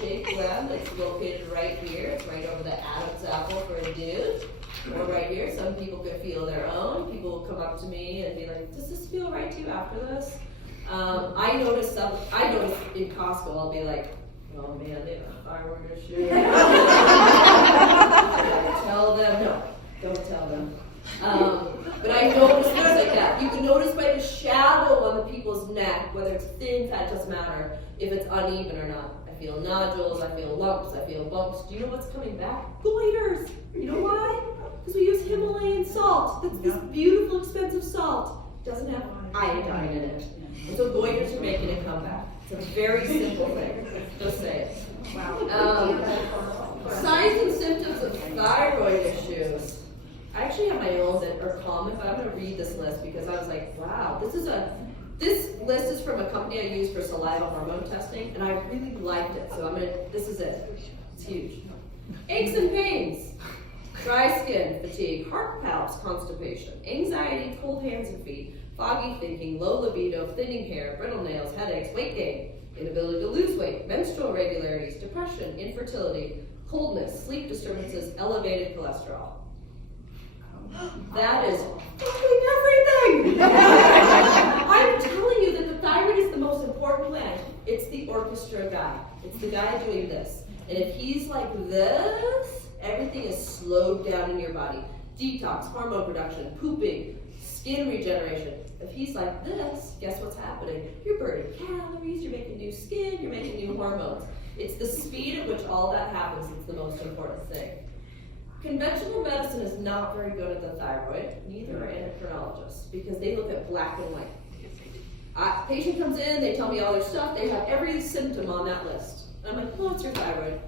Shaped gland that's located right here. It's right over the Adam's apple for a dude. Or right here. Some people can feel their own. People will come up to me and be like, does this feel right to you after this? I notice in Costco, I'll be like, oh man, they have a thyroid issue. Tell them, no, don't tell them. But I notice things like that. You can notice by the shadow on the people's neck, whether it's thin, fat, doesn't matter, if it's uneven or not. I feel nodules, I feel lumps, I feel bumps. Do you know what's coming back? Goiters. You know why? Because we use Himalayan salt. That's this beautiful, expensive salt. It doesn't have iodine in it. And so goiters are making it come back. It's a very simple thing. Just say it. Wow. Signs and symptoms of thyroid issues. I actually have my own that are common, but I'm going to read this list because I was like, wow, this list is from a company I use for saliva hormone testing, and I really liked it. So this is it. It's huge. Aches and pains, dry skin, fatigue, heart palps, constipation, anxiety, cold hands and feet, foggy thinking, low libido, thinning hair, brittle nails, headaches, weight gain, inability to lose weight, menstrual irregularities, depression, infertility, coldness, sleep disturbances, elevated cholesterol. That is fucking everything! I'm telling you that the thyroid is the most important gland. It's the orchestra guy. It's the guy doing this. And if he's like this, everything is slowed down in your body. Detox, hormone production, pooping, skin regeneration. If he's like this, guess what's happening? You're burning calories, you're making new skin, you're making new hormones. It's the speed at which all that happens that's the most important thing. Conventional medicine is not very good at the thyroid, neither are endocrinologists, because they look at black and white. Patient comes in, they tell me all their stuff, they have every symptom on that list. And I'm like, oh, it's your thyroid.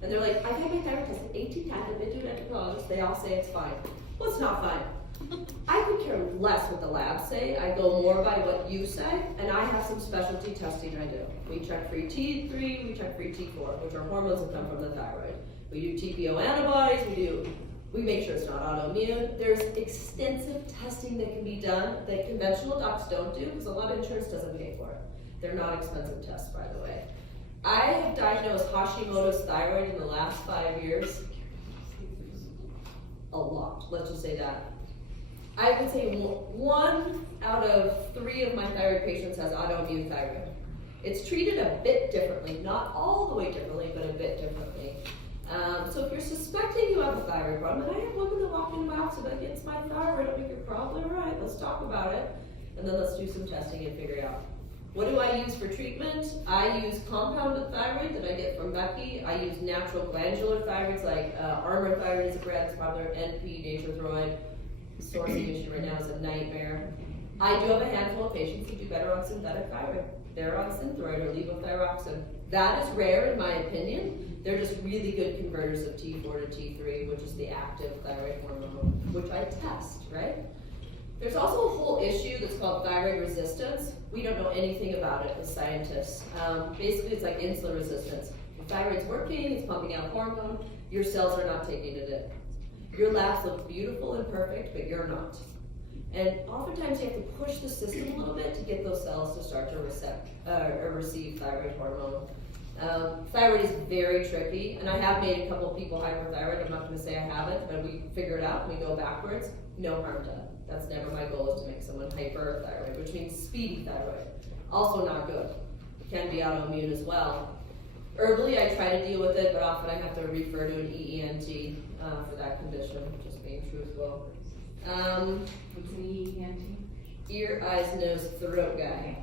And they're like, I've had my thyroid tested 18 times, I've been to an endocrinologist, they all say it's fine. Well, it's not fine. I could care less what the labs say, I go more by what you say, and I have some specialty testing I do. We check free T3, we check free T4, which are hormones that come from the thyroid. We do TPO antibodies, we make sure it's not autoimmune. There's extensive testing that can be done that conventional docs don't do because a lot of insurance doesn't pay for it. They're not expensive tests, by the way. I have diagnosed Hashimoto's thyroid in the last 5 years. A lot, let's just say that. I would say 1 out of 3 of my thyroid patients has autoimmune thyroid. It's treated a bit differently, not all the way differently, but a bit differently. So if you're suspecting you have a thyroid problem, and I have women that walk into my office and be like, it's my thyroid, I think you're probably right, let's talk about it, and then let's do some testing and figure out. What do I use for treatment? I use compounded thyroid that I get from Becky. I use natural glandular thyroids like Armour thyroid is a brand that's popular, NP, Nature Thyroid. The sourcing issue right now is a nightmare. I do have a handful of patients who do better on synthetic thyroid. They're on Synthroid or levothyroxine. That is rare in my opinion. They're just really good converters of T4 to T3, which is the active thyroid hormone, which I test, right? There's also a whole issue that's called thyroid resistance. We don't know anything about it as scientists. Basically, it's like insulin resistance. Your thyroid's working, it's pumping out hormone, your cells are not taking it in. Your labs look beautiful and perfect, but you're not. And oftentimes you have to push the system a little bit to get those cells to start to receive thyroid hormone. Thyroid is very tricky, and I have made a couple of people hyperthyroid. I'm not going to say I haven't, but we figure it out and we go backwards. No harm done. That's never my goal, is to make someone hyperthyroid, which means speedy thyroid. Also not good. It can be autoimmune as well. Herbally, I try to deal with it, but often I have to refer to an EENT for that condition, just being truthful. What's an EENT? Ear, eyes, nose, throat guy.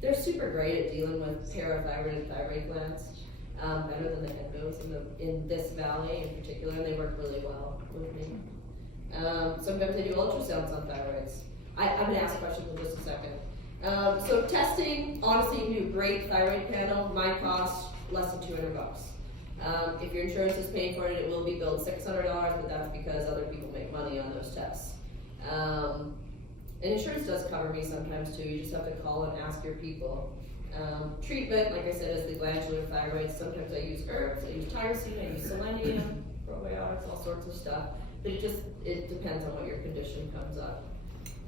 They're super great at dealing with parathyroid and thyroid glands, better than the endos in this valley in particular, and they work really well with me. Sometimes I do ultrasounds on thyroids. I'm going to ask questions in just a second. So testing, honestly, you can do a great thyroid panel. My cost, less than $200. If your insurance is paying for it, it will be billed $600, but that's because other people make money on those tests. And insurance does cover me sometimes too. You just have to call and ask your people. Treatment, like I said, is the glandular thyroid. Sometimes I use herbs, I use tyrosine, I use selenium for probiotics, all sorts of stuff. But it depends on what your condition comes up.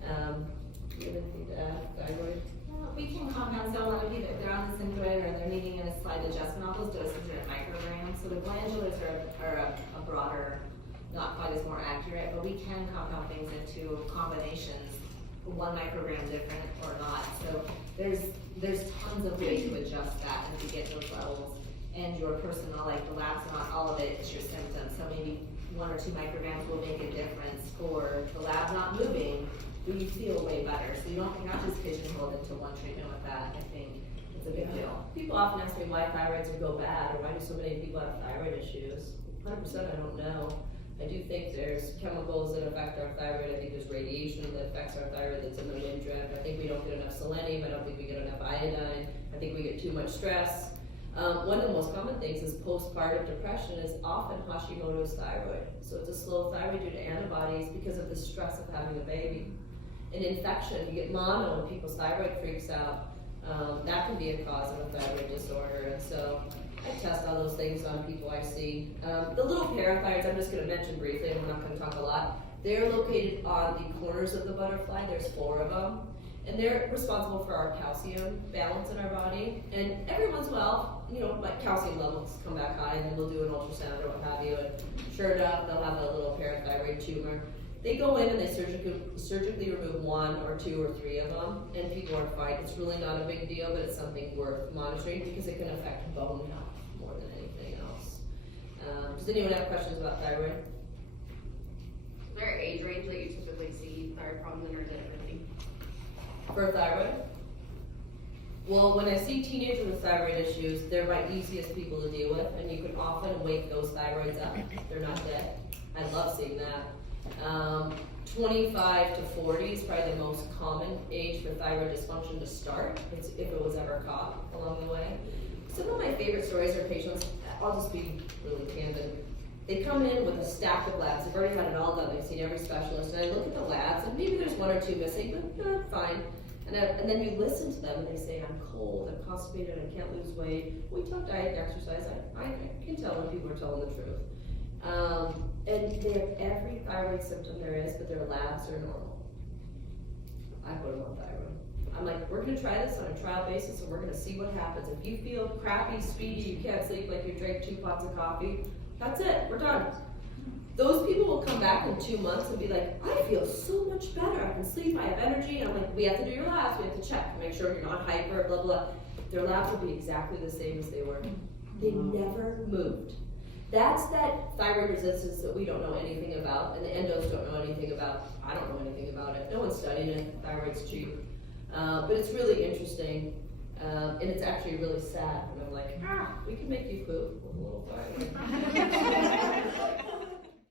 Do you have anything to add, thyroid? We can compound, so a lot of people, if they're on the Thyroid or they're needing a slight adjustment, all those doses are in micrograms. So the glandulars are a broader, not quite as more accurate, but we can compound things into combinations, 1 microgram different or not. So there's tons of ways to adjust that and to get those levels. And your personal, like the labs, not all of it is your symptoms. So maybe 1 or 2 micrograms will make a difference. For the lab not moving, but you feel way better. So you're not just pigeonholed into one treatment with that. I think it's a big deal. People often ask me why thyroids would go bad, or why do so many people have thyroid issues. 100% I don't know. I do think there's chemicals that affect our thyroid. I think there's radiation that affects our thyroid that's in the wind drip. I think we don't get enough selenium. I don't think we get enough iodine. I think we get too much stress. One of the most common things is postpartum depression is often Hashimoto's thyroid. So it's a slow thyroid due to antibodies because of the stress of having a baby. An infection, you get mono and people's thyroid freaks out. That can be a cause of a thyroid disorder. And so I test all those things on people I see. The little parathyroids, I'm just going to mention briefly, and we're not going to talk a lot. They're located on the corners of the butterfly. There's 4 of them. And they're responsible for our calcium balance in our body. And every once in a while, my calcium levels come back high, and then we'll do an ultrasound or what have you. And sure enough, they'll have a little parathyroid tumor. They go in and they surgically remove 1 or 2 or 3 of them, and people are fine. It's really not a big deal, but it's something worth monitoring because it can affect bone health more than anything else. Does anyone have questions about thyroid? Is there an age range that you typically see thyroid problems in, or is it everything? For thyroid? Well, when I see teenagers with thyroid issues, they're my easiest people to deal with, and you can often wake those thyroids up. They're not dead. I love seeing that. 25 to 40 is probably the most common age for thyroid dysfunction to start, if it was ever caught along the way. Some of my favorite stories are patients, I'll just be really candid. They come in with a stack of labs. They've already had it all done. They've seen every specialist, and I look at the labs, and maybe there's 1 or 2 missing, but they're fine. And then you listen to them, and they say, I'm cold, I'm constipated, I can't lose weight. We talk diet and exercise. I can tell when people are telling the truth. And they have every thyroid symptom there is, but their labs are normal. I put them on thyroid. I'm like, we're gonna try this on a trial basis, and we're gonna see what happens. If you feel crappy, speedy, you can't sleep like you drank 2 pots of coffee, that's it, we're done. Those people will come back in 2 months and be like, I feel so much better, I can sleep, I have energy, and I'm like, we have to do your labs, we have to check, make sure you're not hyper, blah, blah. Their labs will be exactly the same as they were. They never moved. That's that thyroid resistance that we don't know anything about, and the endos don't know anything about. I don't know anything about it. No one's studying it. Thyroid's cheap. But it's really interesting, and it's actually really sad. And I'm like, we can make you poop with a little thyroid.